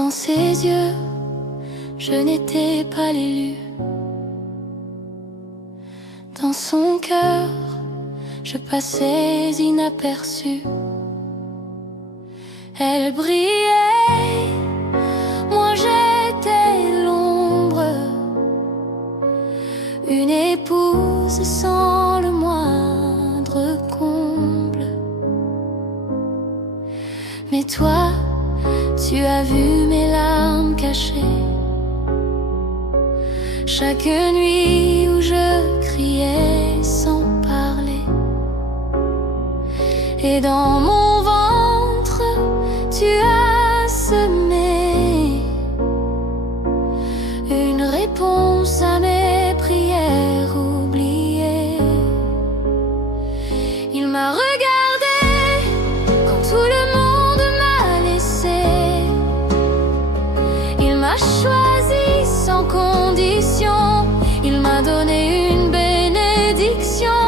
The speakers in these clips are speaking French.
Dans ses yeux, je n'étais pas l'élu. Dans son cœur, je passais inaperçu. Elle brillait, moi j'étais l'ombre, une épouse sans le moindre comble. Mais toi, tu as vu mes larmes cachées, chaque nuit où je criais sans parler. Et dans mon ventre, tu as semé une réponse à mes prières oubliées. Il m'a regardé quand tout le monde m'a laissé. Il m'a choisi sans condition. Il m'a donné une bénédiction.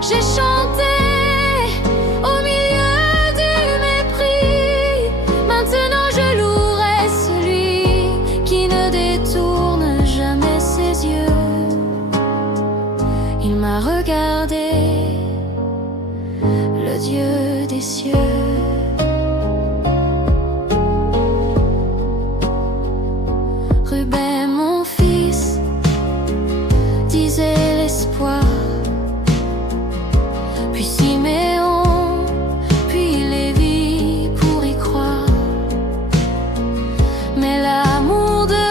J'ai chanté au milieu du mépris. Maintenant je louerai celui qui ne détourne jamais ses yeux. Il m'a regardé, le Dieu des cieux. Ruben, mon fils, disait l'espoir. Puis Siméon, puis Lévi pour y croire. Mais l'amour de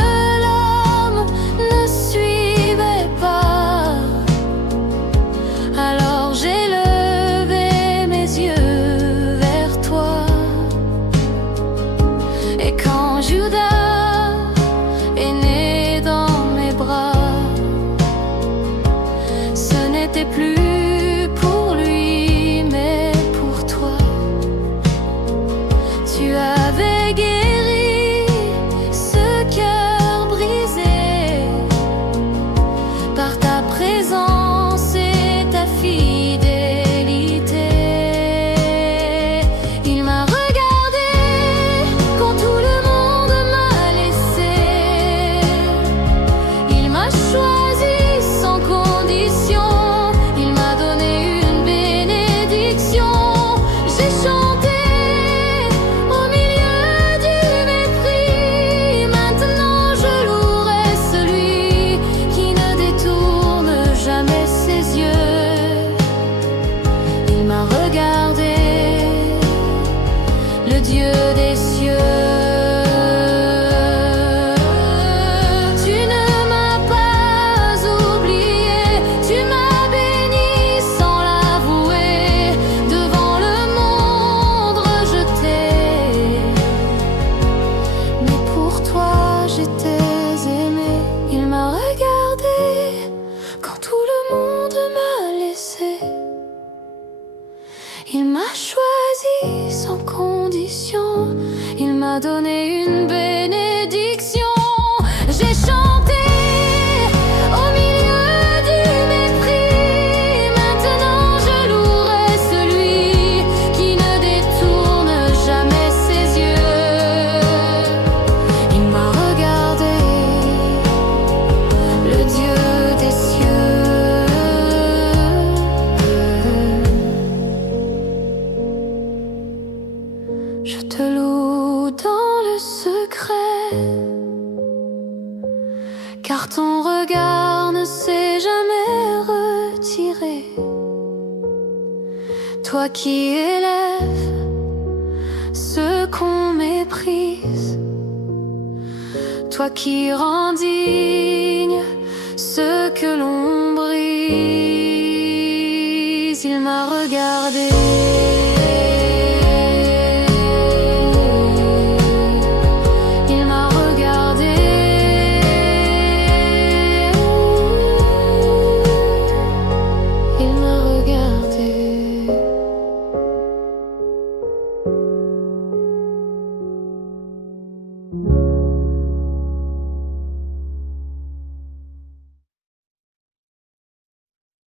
l'homme ne suivait pas. Alors j'ai levé mes yeux vers toi. Et quand Judas est né dans mes bras, ce n'était plus pour lui mais pour toi. Tu avais guéri ce cœur brisé par ta présence et ta fidélité. Il m'a regardé quand tout le monde m'a laissé. Il m'a choisi sans condition. Il m'a donné une bénédiction. J'ai chanté au milieu du mépris. Maintenant je louerai celui qui ne détourne jamais ses yeux. Il m'a regardé, le Dieu des cieux. Tu ne m'as pas oublié, tu m'as béni sans l'avouer. Devant le monde rejeté, mais pour toi j'étais aimé. Il m'a regardé quand tout le monde m'a laissé. Il m'a choisi sans condition. Il m'a donné une bénédiction. J'ai chanté au milieu du mépris. Maintenant je louerai celui qui ne détourne jamais ses yeux. Il m'a regardé, le Dieu des cieux. Je te loue dans le secret, car ton regard ne s'est jamais retiré. Toi qui élèves ceux qu'on méprise, toi qui rends digne ceux que l'on brise. Il m'a regardé.